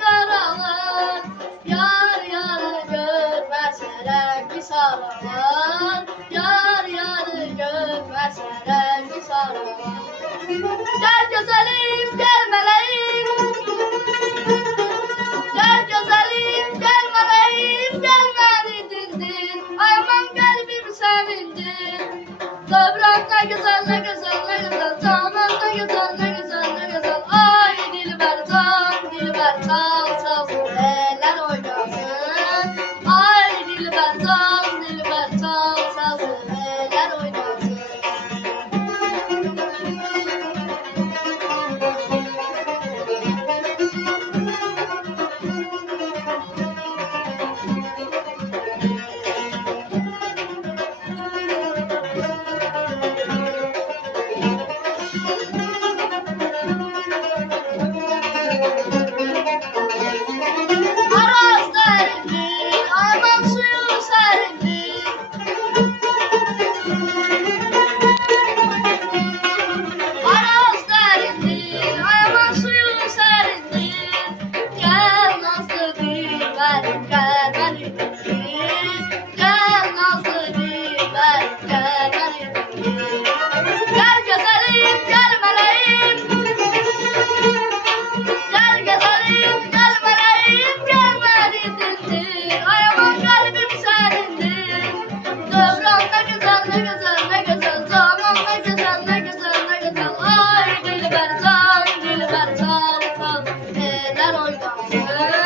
karanlık, yar yarı görmezse rengi sarılan, yar yarı görmezse rengi sarılan. Gel güzelim, gel meleğim, gel güzelim, gel meleğim, gel beni dindir, aman kalbim sevindir. Dövrem ne güzel, ne güzel, ne güzel, canan ne güzel, ne güzel, ne güzel. Ay dilber can, dilber çal, çalsın eller oynasın. Ay dilber can, dilber çal, çalsın eller oynasın. Araz derindir, aman suyu serindir. Araz derindir, aman suyu serindir. Gel nazlı dilberim, gel beni dindir. Gel nazlı dilberim, gel beni dindir. Gel güzelim, gel meleğim, gel güzelim, gel meleğim, gel beni dindir. Ay aman kalbim senindir. Dövrem ne güzel, ne güzel, ne güzel, canan ne güzel, ne güzel, ne güzel. Ay dilber can, dilber çal, çal, eller oynasın.